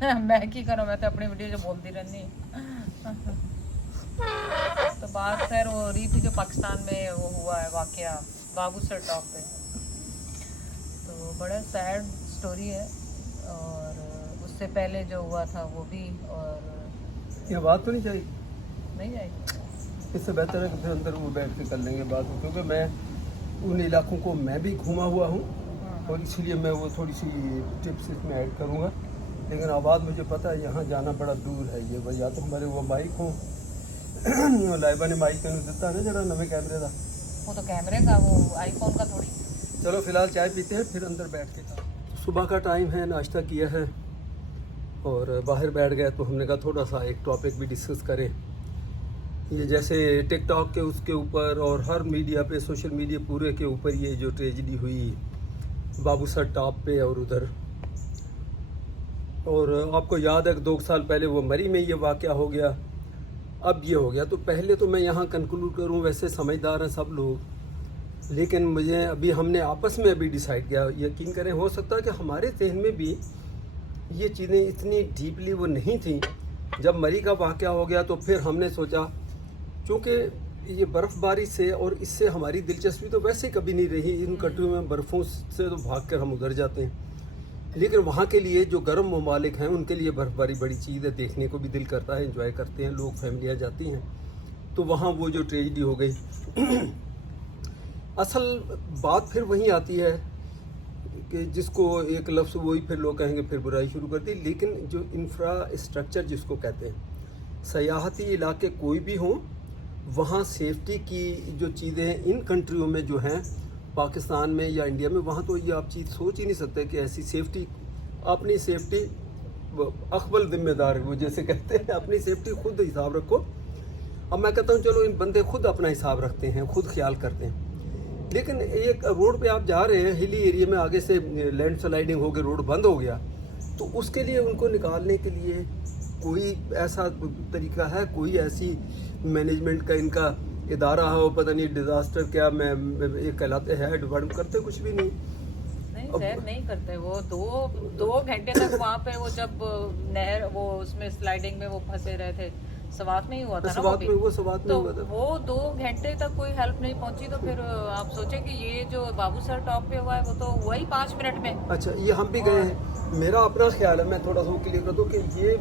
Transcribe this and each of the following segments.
मैं की करूँ, मैं तो अपनी वीडियो जो बोलती रहनी। तो बात खैर वो हो रही थी जो पाकिस्तान में वो हुआ है वाकया बाबूसर टॉप पे, तो बड़ा सैड स्टोरी है। और उससे पहले जो हुआ था वो भी, और ये बात तो नहीं चाहिए, नहीं जाएगी। इससे बेहतर है कि फिर अंदर वो बैठ के कर लेंगे बात, क्योंकि मैं उन इलाकों को मैं भी घूमा हुआ हूँ और इसलिए मैं वो थोड़ी सी टिप्स इसमें ऐड करूँगा। लेकिन आबाद मुझे पता है यहाँ जाना बड़ा दूर है, ये वजह तो हमारे वो माइक हों लाइबा ने माइक तेन दिता ना जरा नवे कैमरे का, वो तो कैमरे का, वो आईफोन का थोड़ी। चलो फिलहाल चाय पीते हैं फिर अंदर बैठ के। सुबह का टाइम है, नाश्ता किया है और बाहर बैठ गए, तो हमने कहा थोड़ा सा एक टॉपिक भी डिस्कस करें। ये जैसे टिकटॉक के उसके ऊपर और हर मीडिया पे, सोशल मीडिया पूरे के ऊपर ये जो ट्रेजिडी हुई बाबूसर टॉप पे और उधर, और आपको याद है कि 2 साल पहले वो मरी में ये वाक़या हो गया, अब ये हो गया। तो पहले तो मैं यहाँ कंक्लूड करूँ, वैसे समझदार हैं सब लोग, लेकिन मुझे अभी हमने आपस में अभी डिसाइड किया, यकीन करें हो सकता है कि हमारे जहन में भी ये चीज़ें इतनी डीपली वो नहीं थी। जब मरी का वाक़या हो गया तो फिर हमने सोचा, क्योंकि ये बर्फ़बारी से और इससे हमारी दिलचस्पी तो वैसे कभी नहीं रही, इन कंट्रियों में बर्फ़ों से तो भाग कर हम उधर जाते हैं, लेकिन वहाँ के लिए जो गर्म ममालिक हैं उनके लिए बर्फ़बारी बड़ी चीज़ है, देखने को भी दिल करता है, एंजॉय करते हैं लोग, फैमिलियाँ जाती हैं। तो वहाँ वो जो ट्रेजिडी हो गई असल बात फिर वहीं आती है कि जिसको एक लफ्ज़ वही फिर लोग कहेंगे फिर बुराई शुरू कर दी, लेकिन जो इंफ्रास्ट्रक्चर जिसको कहते हैं, सयाहती इलाके कोई भी हों, वहाँ सेफ्टी की जो चीज़ें हैं इन कंट्रियों में जो हैं, पाकिस्तान में या इंडिया में, वहाँ तो ये आप चीज़ सोच ही नहीं सकते कि ऐसी सेफ्टी, अपनी सेफ्टी अकबल जिम्मेदार है वो जैसे कहते हैं, अपनी सेफ्टी खुद हिसाब रखो। अब मैं कहता हूँ चलो इन बंदे खुद अपना हिसाब रखते हैं, खुद ख्याल करते हैं, लेकिन एक रोड पे आप जा रहे हैं हिली एरिया में, आगे से लैंड स्लाइडिंग हो गई, रोड बंद हो गया, तो उसके लिए उनको निकालने के लिए कोई ऐसा तरीका है, कोई ऐसी मैनेजमेंट का इनका इदारा हो, पता नहीं डिज़ास्टर क्या मैं एक कहलाते हैं, डिपार्टमेंट करते कुछ भी नहीं। नहीं सर नहीं करते वो, दो घंटे तक वहाँ पे वो जब नहर वो उसमें स्लाइडिंग में वो फंसे रहे थे, सवात में ही हुआ था ना सवात में, वो सवात में तो हुआ था। वो 2 घंटे तक कोई हेल्प नहीं पहुंची, तो फिर आप सोचे कि ये जो बाबूसर टॉप पे हुआ है वो तो हुआ ही 5 मिनट में। अच्छा, ये हम भी गए हैं, मेरा अपना ख्याल है, मैं थोड़ा सा वो क्लियर कर दूँ कि ये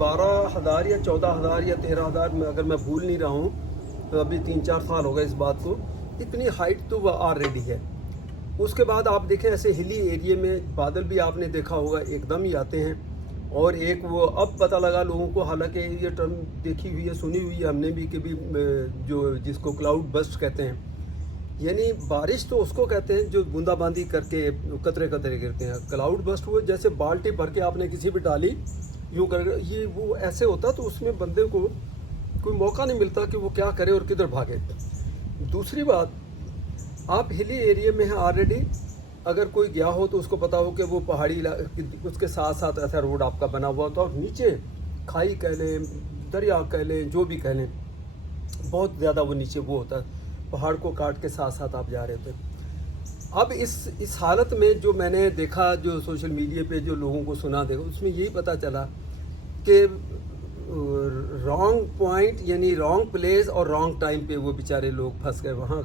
12,000 या 14,000 या 13,000 में अगर मैं भूल नहीं रहा हूँ, तो अभी 3-4 साल हो गए इस बात को, इतनी हाइट तो वह ऑलरेडी है। उसके बाद आप देखें ऐसे हिली एरिया में बादल भी आपने देखा होगा एकदम ही आते हैं, और एक वो अब पता लगा लोगों को, हालांकि ये टर्म देखी हुई है, सुनी हुई है हमने भी, कि भी जो जिसको क्लाउड बस्ट कहते हैं, यानी बारिश तो उसको कहते हैं जो बूंदाबांदी करके कतरे कतरे गिरते हैं, क्लाउड बस्ट वो जैसे बाल्टी भर के आपने किसी भी डाली यूँ कर, ये वो ऐसे होता, तो उसमें बंदे को कोई मौका नहीं मिलता कि वो क्या करे और किधर भागे। दूसरी बात, आप हिली एरिया में हैं ऑलरेडी, अगर कोई गया हो तो उसको पता हो कि वो पहाड़ी उसके साथ साथ ऐसा रोड आपका बना हुआ होता है, और नीचे खाई कह लें, दरिया कह लें, जो भी कह लें, बहुत ज़्यादा वो नीचे वो होता है, पहाड़ को काट के साथ साथ आप जा रहे थे। अब इस हालत में जो मैंने देखा, जो सोशल मीडिया पे जो लोगों को सुना देखा, उसमें यही पता चला कि रॉन्ग पॉइंट यानी रॉन्ग प्लेस और रॉन्ग टाइम पे वो बेचारे लोग फंस गए वहाँ,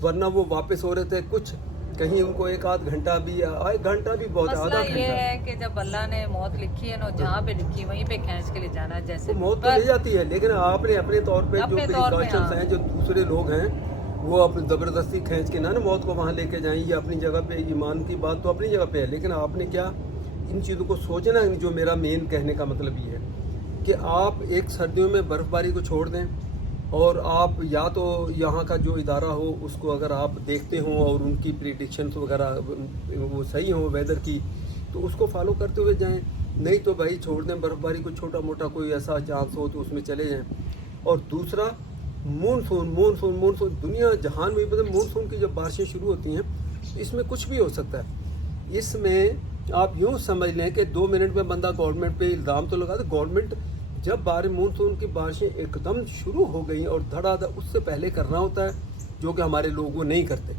वरना वो वापस हो रहे थे, कुछ कहीं उनको 1-8 घंटा भी, 1 घंटा भी बहुत, आधा घंटा। ये है कि जब अल्लाह ने मौत लिखी है ना, जहाँ पे लिखी वहीं पे खींच के ले जाना है, जैसे तो मौत तो ले जाती है, लेकिन आपने अपने तौर पे जो प्रिकॉशंस हैं, जो दूसरे लोग हैं, वो अपनी ज़बरदस्ती खींच के ना मौत को वहाँ लेके जाएं, ये अपनी जगह पे ईमान की बात तो अपनी जगह पे है, लेकिन आपने क्या इन चीज़ों को सोचना है। जो मेरा मेन कहने का मतलब ये है कि आप एक सर्दियों में बर्फ़बारी को छोड़ दें, और आप या तो यहाँ का जो इदारा हो उसको अगर आप देखते हों और उनकी प्रिडिक्शंस वगैरह वो सही हों वेदर की, तो उसको फॉलो करते हुए जाएं, नहीं तो भाई छोड़ दें बर्फ़बारी को, छोटा मोटा कोई ऐसा चांस हो तो उसमें चले जाएं। और दूसरा, मानसून दुनिया जहान में मतलब मानसून की जब बारिशें शुरू होती हैं तो इसमें कुछ भी हो सकता है। इसमें आप यूँ समझ लें कि 2 मिनट में बंदा गवर्नमेंट पे इल्ज़ाम तो लगा दे, गवर्नमेंट जब मानसून की बारिशें एकदम शुरू हो गई और धड़ाधड़ उससे पहले करना होता है, जो कि हमारे लोग वो नहीं करते।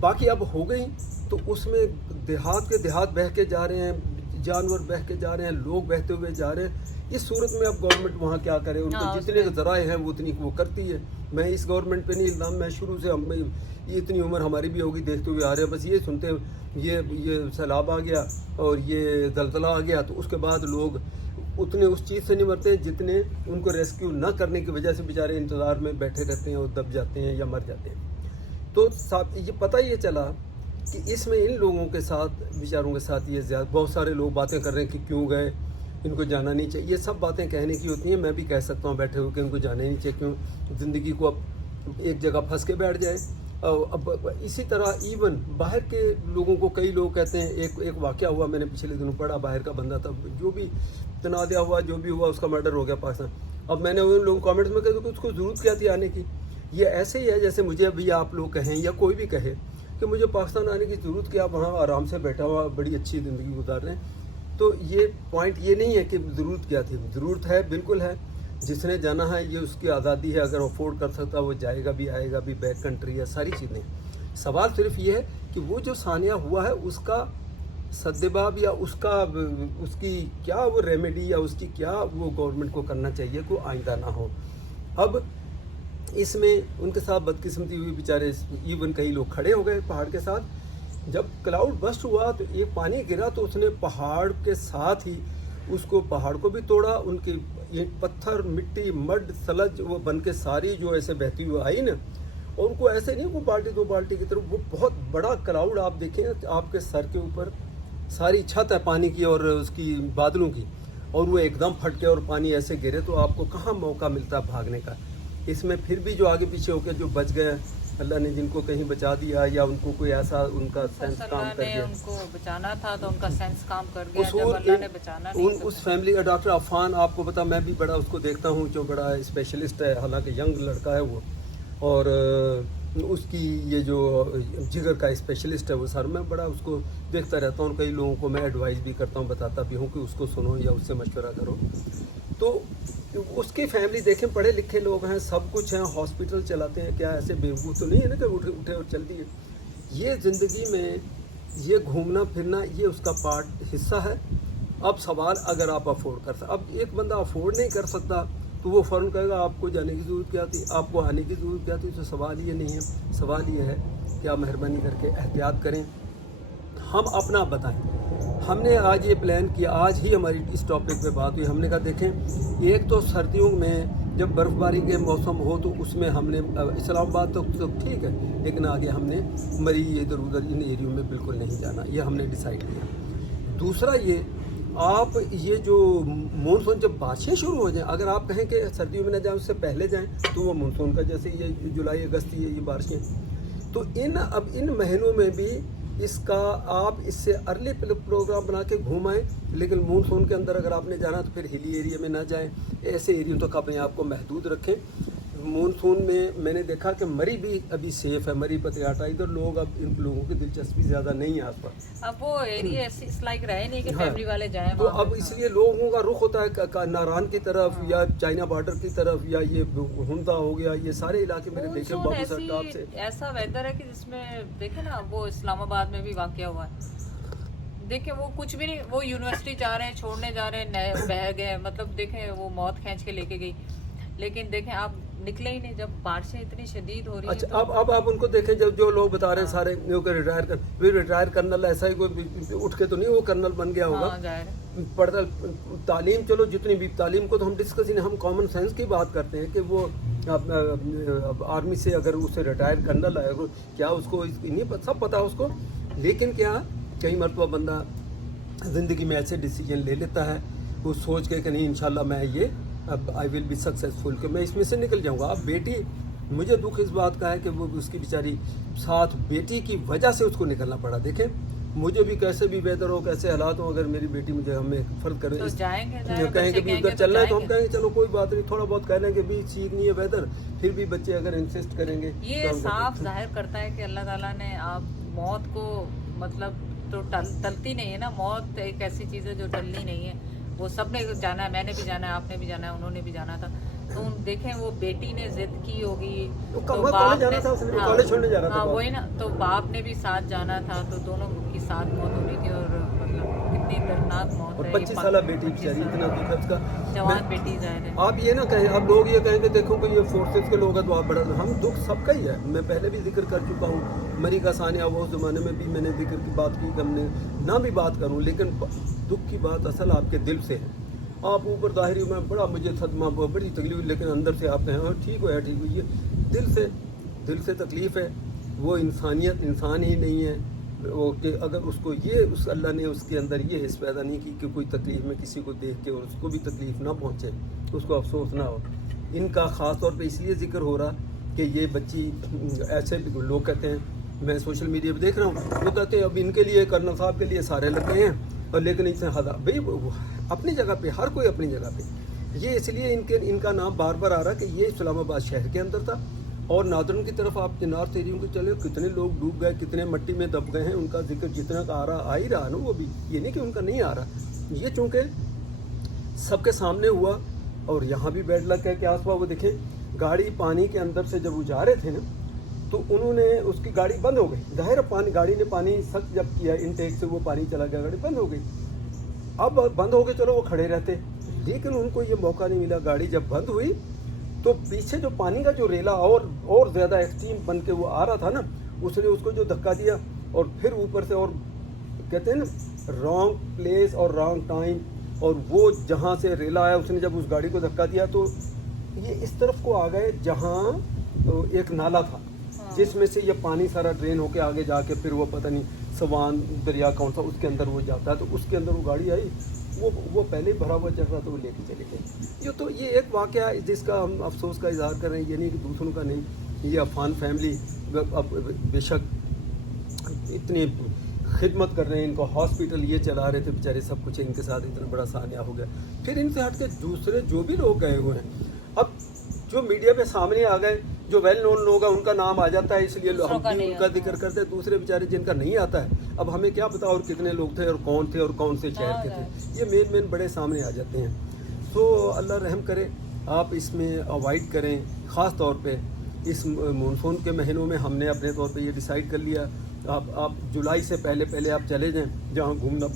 बाकी अब हो गई तो उसमें देहात के देहात बह के जा रहे हैं, जानवर बह के जा रहे हैं, लोग बहते हुए जा रहे हैं। इस सूरत में अब गवर्नमेंट वहाँ क्या करे, उनको जितने ज़राए हैं वो उतनी वो करती है। मैं इस गवर्नमेंट पे नहीं इल्ज़ाम, मैं शुरू से हम ये इतनी उम्र हमारी भी होगी देखते हुए आ रहे हैं, बस ये सुनते हैं ये सैलाब आ गया और ये दलदला आ गया, तो उसके बाद लोग उतने उस चीज़ से नहीं मरते जितने उनको रेस्क्यू ना करने की वजह से बेचारे इंतज़ार में बैठे रहते हैं और दब जाते हैं या मर जाते हैं। तो ये पता ये चला कि इसमें इन लोगों के साथ, बेचारों के साथ ये ज़्यादा, बहुत सारे लोग बातें कर रहे हैं कि क्यों गए, इनको जाना नहीं चाहिए। ये सब बातें कहने की होती हैं, मैं भी कह सकता हूँ बैठे हुए कि इनको जाना नहीं चाहिए, क्यों ज़िंदगी को अब एक जगह फंस के बैठ जाए। अब इसी तरह इवन बाहर के लोगों को, कई लोग कहते हैं, एक वाक़या हुआ मैंने पिछले दिनों पढ़ा, बाहर का बंदा था, जो भी तनाज़ा हुआ, जो भी हुआ, उसका मर्डर हो गया पाकिस्तान। अब मैंने उन लोगों कमेंट्स में कहा कि उसको ज़रूरत क्या थी आने की। ये ऐसे ही है जैसे मुझे अभी आप लोग कहें या कोई भी कहे कि मुझे पाकिस्तान आने की ज़रूरत क्या, वहाँ आराम से बैठा हुआ बड़ी अच्छी ज़िंदगी गुजार रहे हैं। तो ये पॉइंट ये नहीं है कि ज़रूरत क्या थी, ज़रूरत है, बिल्कुल है। जिसने जाना है ये उसकी आज़ादी है, अगर अफोर्ड कर सकता वो जाएगा भी, आएगा भी, बैक कंट्री है, सारी चीज़ें। सवाल सिर्फ ये है कि वो जो सानिया हुआ है उसका सद्देबाब या उसकी क्या वो रेमेडी या उसकी क्या वो गवर्नमेंट को करना चाहिए को आइंदा ना हो। अब इसमें उनके साथ बदकिस्मती हुई, बेचारे इवन कई लोग खड़े हो गए पहाड़ के साथ। जब क्लाउड बस्ट हुआ तो एक पानी गिरा तो उसने पहाड़ के साथ ही उसको, पहाड़ को भी तोड़ा, उनके ये पत्थर, मिट्टी, मड, सलज वो बन के सारी जो ऐसे बहती हुई आई ना, और उनको ऐसे नहीं वो बाल्टी दो बाल्टी की तरफ, वो बहुत बड़ा क्लाउड आप देखें आपके सर के ऊपर सारी छत है पानी की और उसकी बादलों की, और वो एकदम फट के और पानी ऐसे गिरे तो आपको कहाँ मौका मिलता भागने का। इसमें फिर भी जो आगे पीछे होकर जो बच गए, अल्लाह ने जिनको कहीं बचा दिया या उनको कोई ऐसा उनका सेंस काम कर गया, उनको बचाना था तो उनका सेंस काम कर गया, जब अल्लाह ने बचाना नहीं उस फैमिली का डॉक्टर अफान, आपको पता, मैं भी बड़ा उसको देखता हूँ, जो बड़ा स्पेशलिस्ट है, हालांकि यंग लड़का है वो, और उसकी ये जो जिगर का स्पेशलिस्ट है वो, सर मैं बड़ा उसको देखता रहता हूँ, कई लोगों को मैं एडवाइस भी करता हूँ, बताता भी हूँ कि उसको सुनो या उससे मशवरा करो। तो उसकी फैमिली देखें, पढ़े लिखे लोग हैं, सब कुछ हैं, हॉस्पिटल चलाते हैं, क्या ऐसे बेवकूफ़ तो नहीं है ना कि उठे और चल दिए। ये ज़िंदगी में ये घूमना फिरना ये उसका पार्ट हिस्सा है। अब सवाल अगर आप अफोर्ड कर सकते, अब एक बंदा अफोर्ड नहीं कर सकता तो वो फ़ौरन कहेगा आपको जाने की ज़रूरत क्या थी, आपको आने की ज़रूरत क्या थी। तो सवाल ये नहीं है, सवाल ये है कि आप मेहरबानी करके एहतियात करें, हम अपना बताएं। हमने आज ये प्लान किया, आज ही हमारी इस टॉपिक पे बात हुई, हमने कहा देखें, एक तो सर्दियों में जब बर्फ़बारी के मौसम हो तो उसमें हमने इस्लामाबाद तो ठीक है, लेकिन आगे हमने मरी इधर उधर इन एरियो में बिल्कुल नहीं जाना, ये हमने डिसाइड किया। दूसरा ये, आप ये जो मानसून जब बारिशें शुरू हो जाएं, अगर आप कहें कि सर्दियों में न जाएं उससे पहले जाएं तो वो मानसून का, जैसे ये जुलाई अगस्त ये बारिशें, तो अब इन महीनों में भी इसका आप इससे अर्ली प्रोग्राम बना के घूम आएँ। लेकिन मानसून के अंदर अगर आपने जाना तो फिर हिली एरिया में ना जाएं, ऐसे एरियो तक अपने आप को महदूद रखें। मानसून में मैंने देखा कि मरी भी अभी सेफ है, मरी पतियाटा, इधर लोग, अब इन लोगों की दिलचस्पी ज़्यादा नहीं है आसपास, अब वो एरिया ऐसी लाइक रहे नहीं कि फैमिली वाले जाएं तो अब इसलिए लोगों का रुख होता है नारायण की तरफ या चाइना बॉर्डर की तरफ या ये हुंदा हो गया, ये सारे इलाके मेरे देखे बाबू सर टॉप से। ऐसा वेदर है कि जिसमें देखे ना, वो इस्लामाबाद में भी वाकया हुआ है, देखें वो कुछ भी नहीं, वो यूनिवर्सिटी जा रहे हैं, छोड़ने जा रहे हैं, बह गए, मतलब देखें वो मौत खींच के लेके गई, लेकिन देखें आप निकले ही नहीं जब बारिशें इतनी शदीद हो रही हैं। अच्छा, अब आप उनको देखें, जब जो लोग बता रहे हैं सारे रिटायर कर्नल, ऐसा ही कोई उठ के तो नहीं वो कर्नल बन गया होगा, पढ़ता तालीम, चलो जितनी भी तालीम को तो हम डिस्कस ही नहीं, हम कॉमन सेंस की बात करते हैं कि वो आर्मी से अगर उससे रिटायर कर्नल आएगा क्या उसको नहीं सब पता है उसको, लेकिन क्या कई मरतबा बंदा ज़िंदगी में ऐसे डिसीजन ले लेता है वो सोच के कि नहीं इंशाल्लाह मैं ये अब आई विल बी सक्सेसफुल, कि मैं इसमें से निकल जाऊंगा। अब बेटी, मुझे दुख इस बात का है कि वो उसकी बेचारी साथ बेटी की वजह से उसको निकलना पड़ा। देखें मुझे भी कैसे भी वेदर हो, कैसे हालात हो, अगर मेरी बेटी मुझे हमें फ़र्क करे, तो कहेंगे भी उधर चलना है तो हम कहेंगे चलो कोई बात नहीं, थोड़ा बहुत कह लेंगे भी ठीक नहीं है वेदर, फिर भी बच्चे अगर इंसिस्ट करेंगे। ये साफ जाहिर करता है कि अल्लाह ताला ने आप मौत को मतलब तो टलती नहीं है ना, मौत एक ऐसी चीज़ है जो टलनी नहीं है, वो सब ने जाना है, मैंने भी जाना है, आपने भी जाना है, उन्होंने भी जाना था, तो देखें वो बेटी ने जिद की होगी वो तो कॉलेज बाप जाना ने, था उसने, हाँ, कॉलेज छोड़ने जा रहा था हाँ बाप। वही ना, तो बाप ने भी साथ जाना था, तो दोनों की साथ मौत हो गई थी। और मतलब कितनी दर्दनाक मौत और है। 25 साल बेटी 25 बेचारी, इतना दुख है उसका। जवान बेटी जाहिर है। आप ये ना कहें, अब लोग ये कहेंगे देखो कि ये फोर्सेस के लोग हैं तो आप बड़ा, हम दुख सबका ही है। मैं पहले भी जिक्र कर चुका हूँ, मरी का सानिया वो उस ज़माने में भी मैंने जिक्र की बात की कि हमने ना भी बात करूँ, लेकिन दुख की बात असल आपके दिल से है। आप ऊपर ज़ाहिरी में बड़ा मुझे सदमा बड़ी तकलीफ, लेकिन अंदर से आप कहें ठीक है ठीक है, ये दिल से तकलीफ़ है। वो इंसानियत इंसान ही नहीं है वो, कि अगर उसको ये उस अल्लाह ने उसके अंदर ये हिस्स पैदा नहीं की कि कोई तकलीफ़ में किसी को देख के और उसको भी तकलीफ़ ना पहुँचे, उसको अफसोस ना हो। इनका ख़ास तौर पे इसलिए ज़िक्र हो रहा कि ये बच्ची, ऐसे भी लोग कहते हैं, मैं सोशल मीडिया पे देख रहा हूँ, वो कहते हैं अब इनके लिए, कर्नल साहब के लिए सारे लग गए हैं, और लेकिन इनसे भाई अपनी जगह पे, हर कोई अपनी जगह पे। ये इसलिए इनका नाम बार बार आ रहा कि ये इस्लामाबाद शहर के अंदर था, और नादरन की तरफ आप नॉर्थ एरिया को चले, कितने लोग डूब गए, कितने मट्टी में दब गए हैं, उनका जिक्र जितना का आ ही रहा ना, वो भी ये नहीं कि उनका नहीं आ रहा। ये चूँकि सबके सामने हुआ, और यहाँ भी बैड लक है कि आसपास वो देखें, गाड़ी पानी के अंदर से जब वो जा रहे थे ना, तो उन्होंने, उसकी गाड़ी बंद हो गई, ज़ाहिर पानी, गाड़ी ने पानी सख्त जब किया इनटेक से, वो पानी चला गया, गाड़ी बंद हो गई। अब बंद हो गए, चलो वो खड़े रहते, लेकिन उनको ये मौका नहीं मिला। गाड़ी जब बंद हुई तो पीछे जो पानी का जो रेला और ज़्यादा एक्सट्रीम बन के वो आ रहा था ना, उसने उसको जो धक्का दिया, और फिर ऊपर से, और कहते हैं ना रॉन्ग प्लेस और रॉन्ग टाइम, और वो जहाँ से रेला आया उसने जब उस गाड़ी को धक्का दिया तो ये इस तरफ को आ गए जहाँ एक नाला था, जिसमें से ये पानी सारा ड्रेन होके आगे जाके फिर वो पता नहीं सवान दरिया कौन सा उसके अंदर वो जाता है, तो उसके अंदर वो गाड़ी आई, वो पहले भरा हुआ चल रहा था, वो लेके चले गए। तो ये एक वाक़या है जिसका हम अफसोस का इजहार कर रहे हैं, ये नहीं कि दूसरों का नहीं। ये अफान फैमिली अब बेशक इतनी खिदमत कर रहे हैं, इनको हॉस्पिटल ये चला रहे थे बेचारे, सब कुछ इनके साथ इतना बड़ा सानिया हो गया। फिर इनसे हट के दूसरे जो भी लोग गए हुए हैं, अब जो मीडिया पे सामने आ गए, जो वेल नोन लोग हैं उनका नाम आ जाता है, इसलिए हम भी उनका जिक्र करते हैं। दूसरे बेचारे जिनका नहीं आता है, अब हमें क्या पता और कितने लोग थे और कौन से शहर के थे, ये मेन बड़े सामने आ जाते हैं। तो अल्लाह रहम करे, आप इसमें अवॉइड करें। ख़ास तौर पे इस मानसून के महीनों में हमने अपने तौर पे ये डिसाइड कर लिया, आप जुलाई से पहले आप चले जाएं, जहाँ घूमना,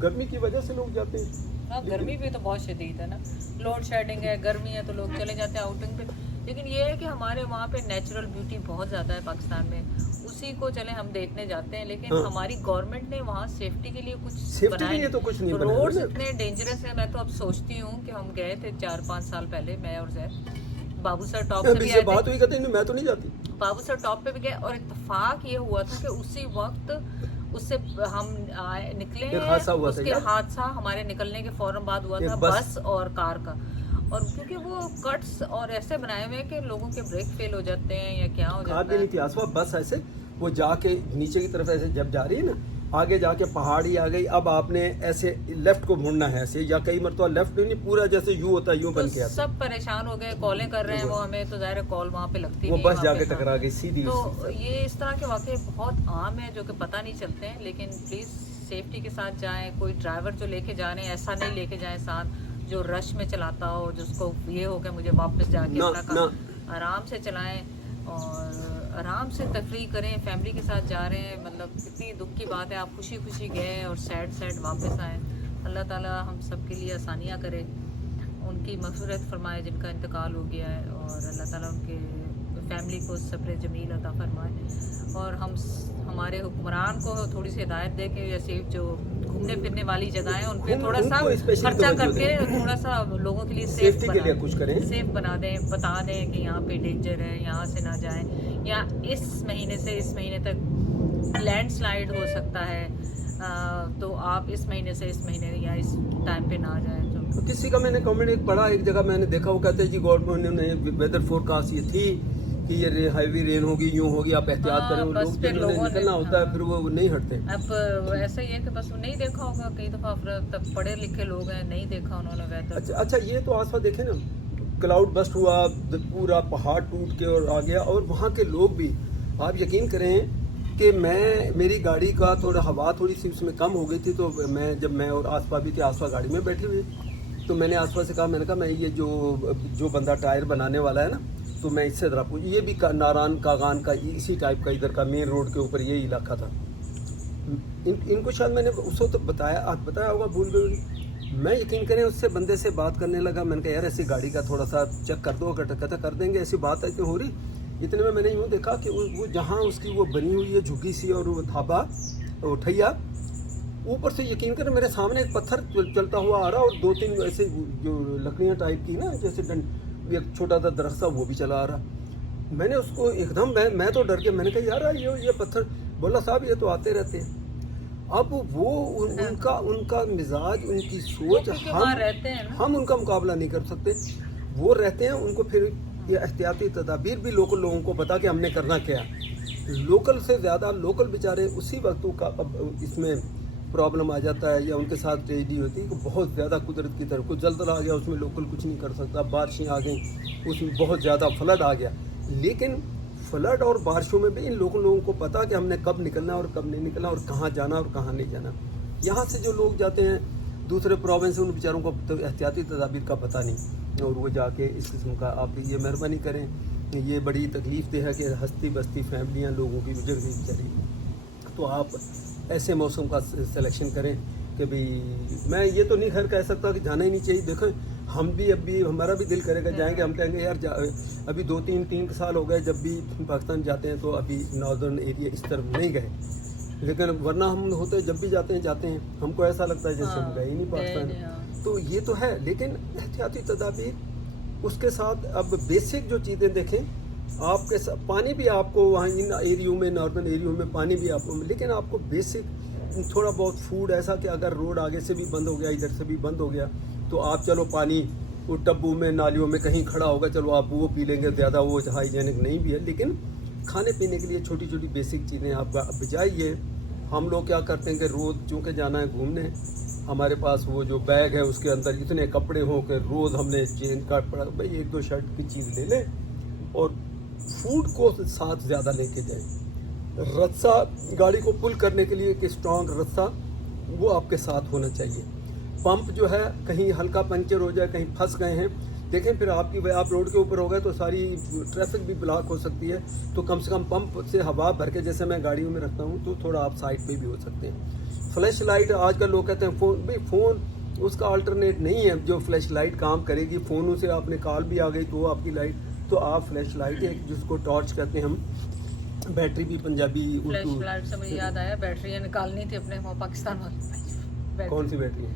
गर्मी की वजह से लोग जाते हैं। गर्मी भी तो बहुत शदीद है ना, लोड शेडिंग है, गर्मी है, तो लोग चले जाते हैं आउटिंग पे। लेकिन ये है कि हमारे वहाँ पे नेचुरल ब्यूटी बहुत ज़्यादा है पाकिस्तान में, उसी को चले हम देखने जाते हैं। लेकिन हमारी गवर्नमेंट ने वहाँ सेफ्टी के लिए कुछ बनाया, तो कुछ नहीं बनाया। बनाया। रोड्स इतने डेंजरस है, मैं तो अब सोचती हूँ कि हम गए थे 4-5 साल पहले, मैं और जैद, बाबू सर टॉप से भी आए थे, बात हुई, कहते हैं मैं तो नहीं जाती, बाबू सर टॉप पे भी गए, और इत्तेफाक ये हुआ था कि उसी वक्त उससे हम निकले हैं, उसके हादसा हमारे निकलने के फौरन बाद हुआ था, बस और कार का। और क्योंकि वो कट्स और ऐसे बनाए हुए हैं कि लोगों के ब्रेक फेल हो जाते हैं या क्या हो जाता है। नहीं थी बस ऐसे वो जाके नीचे की तरफ ऐसे जब जा रही है ना, आगे जाके पहाड़ी आ गई, अब आपने ऐसे लेफ्ट को मुड़ना है ऐसे, या कई मरतबा लेफ्ट नहीं, पूरा जैसे यूं होता है यूं बन के आता। सब परेशान हो गए, कॉलें कर रहे हैं वो हमें, तो ज़ाहिर है कॉल वहाँ पे लगती वो बस जाके टकरा गई सीधी। तो ये इस तरह के वाक़े बहुत आम है जो कि पता नहीं चलते हैं। लेकिन प्लीज़ सेफ्टी के साथ जाएं। कोई ड्राइवर जो लेके जा रहे हैं ऐसा नहीं लेके जाएं साथ जो रश में चलाता हो, जिसको ये हो कि मुझे वापस जाके अपना काम, आराम से चलाएं और आराम से तफरीह करें। फैमिली के साथ जा रहे हैं, मतलब कितनी दुख की बात है, आप खुशी खुशी गए और सैड वापस आए। अल्लाह ताला हम सब के लिए आसानियाँ करे, उनकी मग़फ़िरत फरमाए जिनका इंतकाल हो गया है, और अल्लाह ताला उनके फैमिली को सब्र जमील अता फरमाए। और हम हमारे हुक्मरान को थोड़ी सी हिदायत दे के जैसे जो घूमने फिरने वाली जगह है उन पे थोड़ा सा खर्चा करके थोड़ा सा लोगों के लिए सेफ बना दें, बता दें कि यहाँ पे डेंजर है, यहाँ से ना जाएं, या इस महीने से इस महीने तक लैंडस्लाइड हो सकता है, तो आप इस महीने से इस महीने या इस टाइम पे ना जाएं। तो किसी का मैंने कमेंट एक पढ़ा, एक जगह मैंने देखा, वो कहते हैं जी गवर्नमेंट ने वेदर फोरकास्ट ये थी कि ये हैवी रेन होगी, यूं होगी, आप एहतियात करें। लोग निकलना होता है, फिर वो नहीं हटते। अब ऐसा ही है कि बस नहीं देखा होगा, कई दफ़ा तब पढ़े लिखे लोग हैं, नहीं देखा उन्होंने वेदर। अच्छा ये तो आसपास देखे ना, क्लाउड बस्ट हुआ, पूरा पहाड़ टूट के और आ गया, और वहाँ के लोग भी, आप यकीन करें कि मेरी गाड़ी का हवा थोड़ी सी उसमें कम हो गई थी, तो जब मैं और आसपास भी थे, आसपास गाड़ी में बैठे हुए, تو میں نے آصفہ سے کہا، میں نے کہا میں یہ جو بندہ ٹائر بنانے والا ہے نا، تو میں اس سے ذرا پوچھ، یہ بھی ناران کاغان کا اسی ٹائپ کا ادھر کا مین روڈ کے اوپر یہی علاقہ تھا. ان کو شاید میں نے اس وقت بتایا ہوگا، بھول گئی. میں یقین کریں اس سے بندے سے بات کرنے لگا. میں نے کہا یار ایسی گاڑی کا تھوڑا سا چیک کر دو. کہتا کر دیں گے، ایسی بات ہے کیوں ہو رہی. اتنے میں نے یوں دیکھا کہ وہ جہاں اس کی وہ بنی ہوئی ہے جھکی سی اور وہ دھابا اٹھیا، اوپر سے یقین کریں میرے سامنے ایک پتھر چلتا ہوا آ رہا اور 2-3 ایسے جو لکڑیاں ٹائپ کی نا، جیسے ایک چھوٹا سا درخت سا وہ بھی چلا آ رہا. میں نے اس کو ایک دم میں تو ڈر کے میں نے کہا یار یہ پتھر. بولا صاحب یہ تو آتے رہتے ہیں. اب وہ ان کا مزاج، ان کی سوچ، ہم ان کا مقابلہ نہیں کر سکتے. وہ رہتے ہیں، ان کو پھر یہ احتیاطی تدابیر بھی لوکل لوگوں کو بتا کہ ہم نے کرنا کیا. لوکل سے زیادہ لوکل بیچارے اسی وقت کا اس میں پرابلم آ جاتا ہے، یا ان کے ساتھ ٹریجڈی ہوتی ہے کہ بہت زیادہ قدرت کی طرف کوئی زلزلہ آ گیا، اس میں لوکل کچھ نہیں کر سکتا. بارشیں آ گئیں، اس میں بہت زیادہ فلڈ آ گیا. لیکن فلڈ اور بارشوں میں بھی ان لوگوں کو پتا کہ ہم نے کب نکلنا اور کب نہیں نکلنا، اور کہاں جانا اور کہاں نہیں جانا. یہاں سے جو لوگ جاتے ہیں دوسرے پروونس، ان بیچاروں کو احتیاطی تدابیر کا پتہ نہیں، اور وہ جا کے اس قسم کا. آپ یہ مہربانی کریں، یہ بڑی تکلیف دہ ہے کہ ہستی بستی فیملیاں لوگوں کی گزر گئی بیچاری. تو آپ ایسے موسم کا سلیکشن کریں کہ بھئی، میں یہ تو نہیں خیر کہہ سکتا کہ جانا ہی نہیں چاہیے. دیکھیں ہم بھی ابھی ہمارا بھی دل کرے گا جائیں گے، ہم کہیں گے یار ابھی 2-3 سال ہو گئے جب بھی پاکستان جاتے ہیں، تو ابھی ناردرن ایریا اس طرف نہیں گئے. لیکن ورنہ ہم ہوتے جب بھی جاتے ہیں ہم کو ایسا لگتا ہے جیسے ہم گئے ہی نہیں پاکستان. تو یہ تو ہے، لیکن احتیاطی تدابیر اس کے ساتھ. اب بیسک جو چیزیں دیکھیں، آپ کے پانی بھی آپ کو وہاں ان ایریوں میں، ناردرن ایریوں میں پانی بھی آپ کو، لیکن آپ کو بیسک تھوڑا بہت فوڈ ایسا کہ اگر روڈ آگے سے بھی بند ہو گیا، ادھر سے بھی بند ہو گیا، تو آپ چلو پانی وہ ٹبوں میں نالیوں میں کہیں کھڑا ہوگا، چلو آپ وہ پی لیں گے. زیادہ وہ ہائیجینک نہیں بھی ہے، لیکن کھانے پینے کے لیے چھوٹی چھوٹی بیسک چیزیں آپ کا. بجائے یہ ہم لوگ کیا کرتے ہیں کہ روز چونکہ جانا ہے گھومنے، ہمارے پاس وہ جو بیگ ہے اس کے اندر اتنے کپڑے ہوں کہ روز ہم نے چینج کر پڑا. بھائی 1-2 شرٹ کی چیز لے لیں اور فوڈ کو ساتھ زیادہ لے کے جائیں. رسا گاڑی کو پل کرنے کے لیے ایک اسٹرانگ رسا وہ آپ کے ساتھ ہونا چاہیے. پمپ جو ہے کہیں ہلکا پنچر ہو جائے، کہیں پھنس گئے ہیں، دیکھیں پھر آپ روڈ کے اوپر ہو گئے تو ساری ٹریفک بھی بلاک ہو سکتی ہے. تو کم سے کم پمپ سے ہوا بھر کے، جیسے میں گاڑیوں میں رکھتا ہوں، تو تھوڑا آپ سائڈ پہ بھی ہو سکتے ہیں. فلیش لائٹ آج کل لوگ کہتے ہیں فون اس کا الٹرنیٹ نہیں ہے جو فلیش لائٹ کام کرے گی. فونوں سے آپ نے کال بھی آ گئی تو آپ کی لائٹ، تو آپ فلیش لائٹ ہے جس کو ٹارچ کہتے ہیں ہم. بیٹری بھی پنجابی فلیش لائٹ سے مجھے یاد آیا، بیٹریاں نکالنی تھی اپنے وہاں پاکستان والے. کون سی بیٹری؟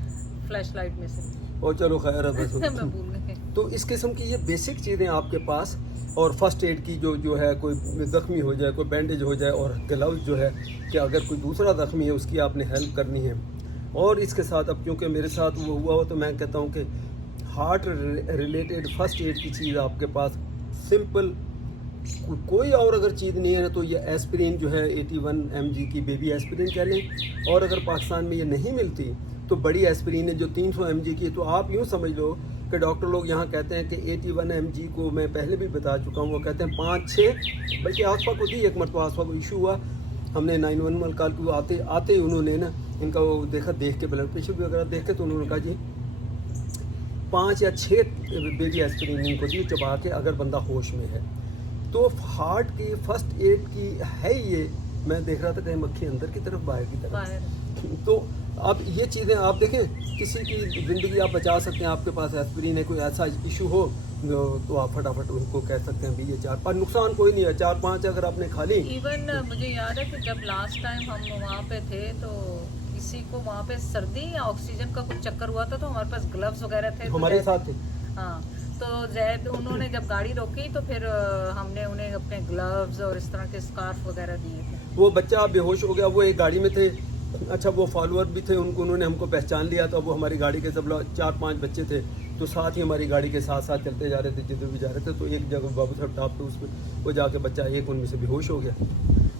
فلیش لائٹ میں سے. او چلو خیر ہے بس. میں بھول گئی. تو اس قسم کی یہ بیسک چیزیں آپ کے پاس، اور فرسٹ ایڈ کی جو ہے، کوئی زخمی ہو جائے، کوئی بینڈیج ہو جائے، اور گلوز جو ہے کہ اگر کوئی دوسرا زخمی ہے اس کی آپ نے ہیلپ کرنی ہے. اور اس کے ساتھ اب کیونکہ میرے ساتھ وہ ہوا ہو، تو میں کہتا ہوں کہ ہارٹ ریلیٹڈ فرسٹ ایڈ کی چیز آپ کے پاس سمپل، کوئی اور اگر چیز نہیں ہے تو یہ ایسپرین جو ہے 81 mg کی بیبی ایسپرین کہہ لیں. اور اگر پاکستان میں یہ نہیں ملتی تو بڑی ایسپرین ہے جو 300 mg کی ہے. تو آپ یوں سمجھ لو کہ ڈاکٹر لوگ یہاں کہتے ہیں کہ 81 mg کو، میں پہلے بھی بتا چکا ہوں، وہ کہتے ہیں 5-6، بلکہ آصفہ کو دی ایک مرتبہ، آصفہ کو ایشو ہوا، ہم نے 911 کال کی، آتے انہوں نے نا ان کا وہ دیکھا، دیکھ کے بلڈ پریشر وغیرہ دیکھ کے، تو انہوں نے کہا جی 5 یا 6 بیبی ایسپرین ان کو دی چبا کے اگر بندہ ہوش میں ہے. تو ہارٹ کی فرسٹ ایڈ کی ہے یہ. میں دیکھ رہا تھا کہیں مکھی اندر کی طرف باہر کی طرف. تو اب یہ چیزیں آپ دیکھیں، کسی کی زندگی آپ بچا سکتے ہیں. آپ کے پاس ایسپرین ہے، کوئی ایسا ایشو ہو تو آپ فٹافٹ ان کو کہہ سکتے ہیں بھی یہ 4-5 نقصان کوئی نہیں ہے، 4-5 اگر آپ نے کھا لی. ایون مجھے یاد ہے کہ جب لاسٹ ٹائم ہم وہاں پہ تھے تو کسی کو وہاں پہ سردی یا آکسیجن کا کچھ چکر ہوا تھا، تو ہمارے پاس گلوز وغیرہ تھے ہمارے ساتھ تھے. ہاں، تو زید انہوں نے جب گاڑی روکی تو پھر ہم نے انہیں اپنے گلوز اور اس طرح کے اسکارف وغیرہ دیے تھے. وہ بچہ بے ہوش ہو گیا، وہ ایک گاڑی میں تھے. اچھا وہ فالوور بھی تھے، انہوں نے ہم کو پہچان لیا تھا. وہ ہماری گاڑی کے سب 4-5 بچے تھے، تو ساتھ ہی ہماری گاڑی کے ساتھ چلتے جا رہے تھے، جدھر بھی جا رہے تھے. تو ایک جگہ بابو صاحب ٹاپ پہ، اس میں وہ جا کے بچہ ایک ان میں سے بے ہوش ہو گیا.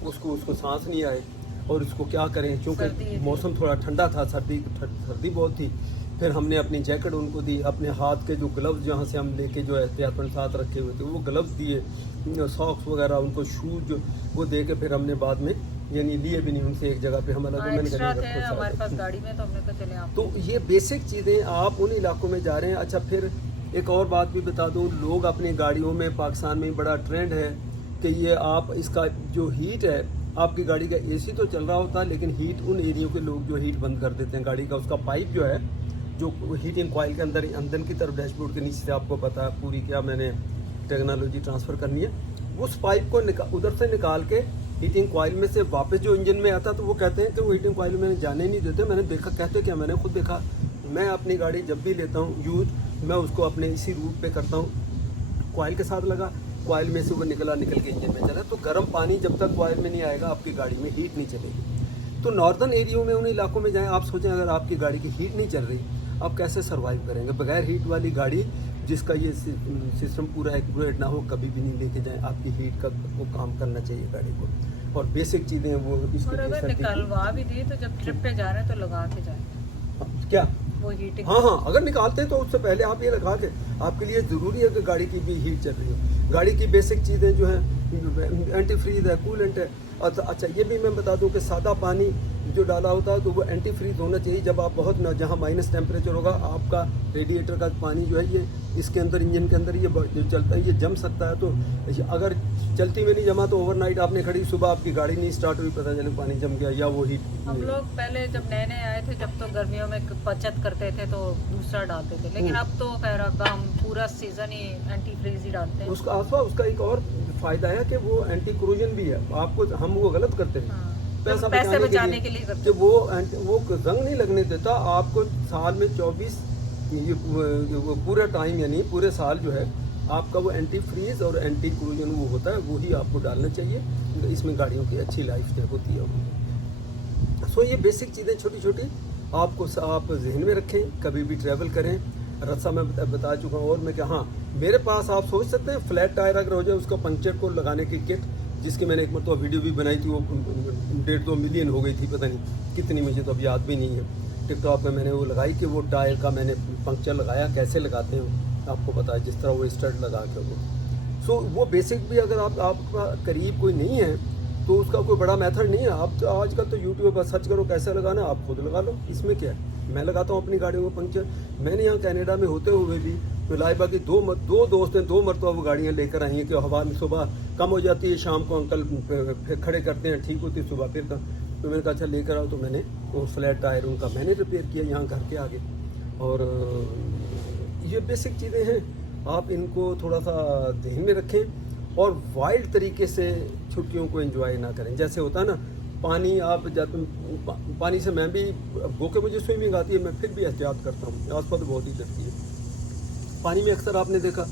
اس کو سانس نہیں آئے، اور اس کو کیا کریں، چونکہ موسم تھوڑا ٹھنڈا تھا، سردی بہت تھی. پھر ہم نے اپنی جیکٹ ان کو دی، اپنے ہاتھ کے جو گلوز جہاں سے ہم لے کے جو احتیاط ساتھ رکھے ہوئے تھے وہ گلوز دیے، ساکس وغیرہ ان کو، شوز جو وہ دے کے پھر ہم نے بعد میں यानी लिए भी नहीं उनसे एक जगह पे, हम अलग मैंने एक्स्ट्रा कहा थे नहीं, हमारे पास गाड़ी में, तो हमने कहा चले आप। तो ये बेसिक चीज़ें आप उन इलाकों में जा रहे हैं। अच्छा, फिर एक और बात भी बता दूं, लोग अपनी गाड़ियों में पाकिस्तान में बड़ा ट्रेंड है कि ये आप इसका जो हीट है, आपकी गाड़ी का एसी तो चल रहा होता है लेकिन हीट उन एरियो के लोग जो हीट बंद कर देते हैं गाड़ी का, उसका पाइप जो है जो हीटिंग कॉइल के अंदर की तरफ डैशबोर्ड के नीचे से, आपको पता है पूरी क्या मैंने टेक्नोलॉजी ट्रांसफ़र करनी है, उस पाइप को उधर से निकाल के हीटिंग कॉइल में से वापस जो इंजन में आता, तो वो कहते हैं कि वो हीटिंग कॉइल में जाने नहीं देते। मैंने देखा, कहते क्या, मैंने खुद देखा, मैं अपनी गाड़ी जब भी लेता हूँ यूज, मैं उसको अपने इसी रूट पे करता हूँ, कॉइल के साथ लगा, कॉइल में से वो निकल के इंजन में चला, तो गर्म पानी जब तक कॉइल में नहीं आएगा आपकी गाड़ी में हीट नहीं चलेगी। तो नॉर्दर्न एरियो में, उन इलाकों में जाएँ, आप सोचें अगर आपकी गाड़ी की हीट नहीं चल रही, आप कैसे सर्वाइव करेंगे? बगैर हीट वाली गाड़ी जिसका ये सिस्टम पूरा एक्यूरेट ना हो, कभी भी नहीं लेके जाएं। आपकी हीट का को काम करना चाहिए गाड़ी को, और बेसिक चीज़ें वो इसके और अगर निकलवा भी दी तो जब ट्रिप पे जा रहे हैं तो लगा के जाए क्या वो हीटिंग। हाँ, अगर निकालते हैं तो उससे पहले आप ये लगा के, आपके लिए ज़रूरी है कि गाड़ी की भी हीट चल रही हो। गाड़ी की बेसिक चीज़ें जो हैं, एंटी फ्रीज है, कूलेंट है। अच्छा, ये भी मैं बता दूं कि सादा पानी जो डाला होता है तो वो एंटी फ्रीज होना चाहिए। जब आप बहुत जहाँ माइनस टेम्परेचर होगा, आपका रेडिएटर का पानी जो है ये इसके अंदर, इंजन के अंदर ये जो चलता है ये जम सकता है। तो अगर चलती में नहीं जमा तो ओवरनाइट आपने खड़ी, सुबह आपकी गाड़ी नहीं स्टार्ट हुई, पता चले पानी जम गया या वो हीट। हम लोग पहले जब नए नए आए थे, जब तो गर्मियों में बचत करते थे तो दूसरा डालते थे, लेकिन अब तो खैर अब हम पूरा सीजन ही एंटी फ्रीज ही डालते हैं। उसका एक और फायदा है कि वो एंटी क्रोजन भी है। आपको हम वो गलत करते हैं, हाँ, पैसे बचाने के लिए करते जब वो रंग नहीं लगने देता। आपको साल में 24 वो पूरा टाइम, यानी पूरे साल जो है आपका वो एंटी फ्रीज और एंटी क्रोजन वो होता है, वही आपको डालना चाहिए। इसमें गाड़ियों की अच्छी लाइफ स्टाइल होती है। सो ये बेसिक चीज़ें छोटी छोटी आपको आप जहन में रखें, कभी भी ट्रैवल करें। रस्सा मैं बता चुका हूँ। और मैं क्या, हाँ, मेरे पास आप सोच सकते हैं फ्लैट टायर अगर हो जाए, उसका पंक्चर को लगाने की किट, जिसकी मैंने एक मतलब वीडियो भी बनाई थी, वो 1.5-2 मिलियन हो गई थी, पता नहीं कितनी, मुझे तो अब याद भी नहीं है। टिकटॉक पे मैंने वो लगाई कि वो टायर का मैंने पंक्चर लगाया, कैसे लगाते हैं आपको पता है, जिस तरह वो स्टड लगा के वो। सो वो बेसिक भी अगर आपका करीब कोई नहीं है तो उसका कोई बड़ा मेथड नहीं है। आप आजकल तो यूट्यूब पर सर्च करो कैसे लगाना, आप खुद लगा लो, इसमें क्या है। मैं लगाता हूँ अपनी गाड़ियों को पंक्चर। मैंने यहाँ कनाडा में होते हुए भी तो लाइबा की दो दोस्त हैं, 2 मरतबा वो गाड़ियाँ लेकर आई हैं कि हवा में सुबह कम हो जाती है, शाम को अंकल फिर खड़े करते हैं, ठीक होती है, सुबह फिर तो मैंने कहा अच्छा लेकर आओ। तो मैंने वो फ्लैट टायर उनका मैंने रिपेयर किया यहाँ घर के आगे। और ये बेसिक चीज़ें हैं, आप इनको थोड़ा सा ध्यान में रखें और वाइल्ड तरीके से छुट्टियों को एंजॉय ना करें। जैसे होता है ना, पानी आप जाते, पानी से मैं भी भूखे, मुझे स्विमिंग आती है, मैं फिर भी एहतियात करता हूँ, आस पास बहुत ही डरती है पानी में। अक्सर आपने देखा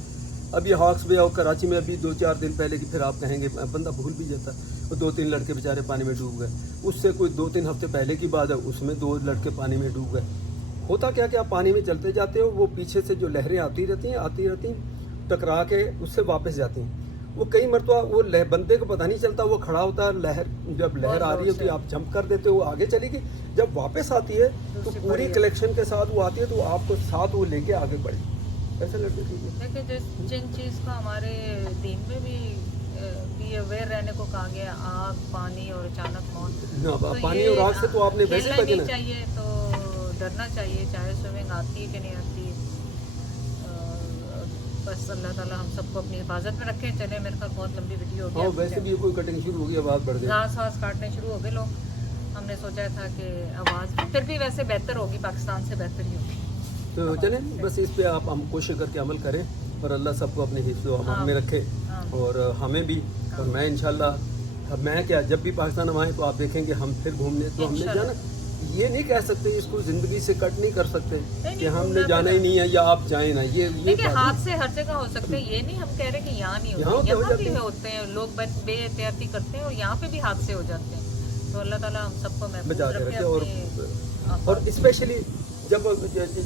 अभी हॉक्स बे और कराची में अभी 2-4 दिन पहले की, फिर आप कहेंगे बंदा भूल भी जाता है, वो 2-3 लड़के बेचारे पानी में डूब गए। उससे कोई 2-3 हफ्ते पहले की बात है, उसमें 2 लड़के पानी में डूब गए। होता क्या कि आप पानी में चलते जाते हो, वो पीछे से जो लहरें आती रहती टकरा के उससे वापस जाती हैं। वो कई मरतबा वो बंदे को पता नहीं चलता, वो खड़ा होता है, लहर जब लहर आ रही होती है आप जंप कर देते हो, वो आगे चलेगी, जब वापस आती है तो पूरी कलेक्शन के साथ वो आती है, तो आपको साथ वो लेके आगे बढ़े। ऐसे लड़के देखिए, जिन चीज़ को हमारे दीन में भी अवेयर रहने को कहा गया, आग, पानी और अचानक मौत, तो पानी और आग से तो आपने वैसे ही बचना चाहिए, तो डरना चाहिए, चाहे स्विमिंग आती है कि नहीं आती। बस अल्लाह ताला हम सबको अपनी हिफाजत में रखे। चले, मेरे ख्याल बहुत लंबी वीडियो हो गई। हाँ, वैसे भी कोई कटिंग शुरू हो गई, आवाज़ बढ़ गई, घास वास काटने शुरू हो गए लोग। हमने सोचा था कि आवाज़ फिर भी वैसे बेहतर होगी, पाकिस्तान से बेहतर ही होगी। तो चलें, बस इस पे आप हम कोशिश करके अमल करें और अल्लाह सबको अपने हिफ्ज़ व अमान में रखे, और हमें भी। और मैं इंशाल्लाह, अब मैं क्या, जब भी पाकिस्तान हम आए तो आप देखेंगे हम फिर घूमने, तो हमने जाना, ये नहीं कह सकते, इसको ज़िंदगी से कट नहीं कर सकते कि हमने जाना ही नहीं है या आप जाएं ना। ये हाथ से हर जगह हो सकते हैं, ये नहीं हम कह रहे कि यहाँ नहीं होते, यहाँ भी होते हैं लोग, बेएहतियाती करते हैं और यहाँ पे भी हादसे हो जाते हैं। तो अल्लाह ताला हम सबको बचा के रखे। और स्पेशली जब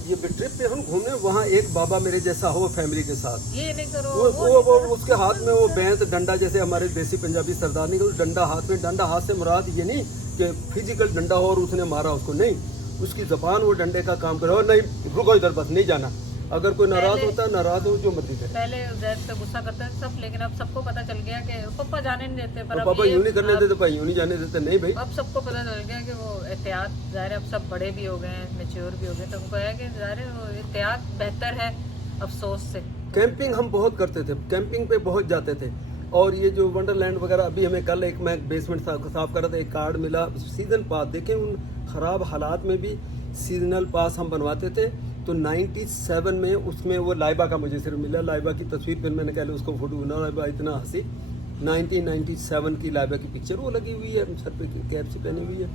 ये ट्रिप पे हम घूमने, वहाँ एक बाबा मेरे जैसा हो फैमिली के साथ, ये नहीं करो, वो उसके हाथ में वो बैंत डंडा, जैसे हमारे देसी पंजाबी सरदार नहीं, उस डंडा हाथ में, डंडा हाथ से मुराद ये नहीं कि फिजिकल डंडा हो और उसने मारा उसको, नहीं, उसकी ज़बान वो डंडे का काम करे, और नहीं रुको इधर, बस नहीं जाना, अगर कोई नाराज होता है नाराज हो, जो मर्जी करे। पहले जैद पे गुस्सा करते थे सब, लेकिन अब सबको पता चल गया कि पापा जाने नहीं देते, पर तो अब पापा ये यूं नहीं करने अब- देते, भाई यूं नहीं जाने देते, नहीं भाई। अब सबको पता चल गया कि वो एहतियात, ज़ाहिर है अब सब बड़े भी हो गए हैं, मेच्योर भी हो गए, तो उनको है कि ज़ाहिर है वो एहतियात बेहतर है अफसोस से। कैंपिंग हम बहुत करते थे, कैंपिंग पे बहुत जाते थे। और ये जो वंडरलैंड वगैरह, अभी हमें कल एक मैं बेसमेंट साफ कर रहा था, एक कार्ड मिला सीजन पास। देखें उन ख़राब हालात में भी सीजनल पास हम बनवाते थे। तो 97 में उसमें वो लाइबा का मुझे सिर्फ मिला, लाइबा की तस्वीर, फिर मैंने कहा उसको फोटो बना, लाइबा इतना हंसी। 1997 की लाइबा की पिक्चर वो लगी हुई है, सर पे कैप से पहनी हुई है,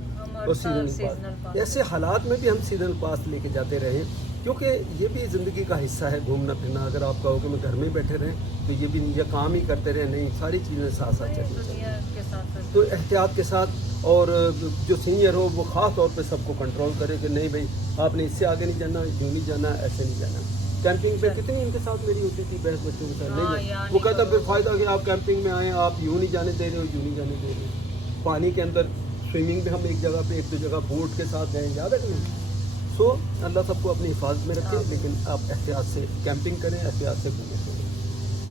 और सीजनल पास। ऐसे हालात में भी हम सीजनल पास लेके जाते रहे, क्योंकि ये भी ज़िंदगी का हिस्सा है घूमना फिरना। अगर आप कहो कि मैं घर में बैठे रहें तो ये भी, ये काम ही करते रहे, नहीं, सारी चीज़ें साथ साथ चलनी चाहिए। दुनिया के साथ तो एहतियात के साथ, और जो सीनियर हो वो ख़ास तौर पे सबको कंट्रोल करे कि नहीं भाई आपने इससे आगे नहीं जाना, यूँ नहीं जाना, ऐसे नहीं जाना। कैंपिंग पे कितनी इनके साथ मेरी होती थी बहस बच्चों के साथ, हाँ, नहीं यानी वो कहता तो- फिर फ़ायदा कि आप कैंपिंग में आए, आप यूँ नहीं जाने दे रहे हो, यूँ नहीं जाने दे रहे हो। पानी के अंदर स्विमिंग में हम एक जगह पे, एक दो जगह बोट के साथ गए, याद है कि नहीं? सो अल्लाह सबको अपनी हिफाजत में रखे, लेकिन आप एहतियात से कैंपिंग करें, एहतियात से घूमें।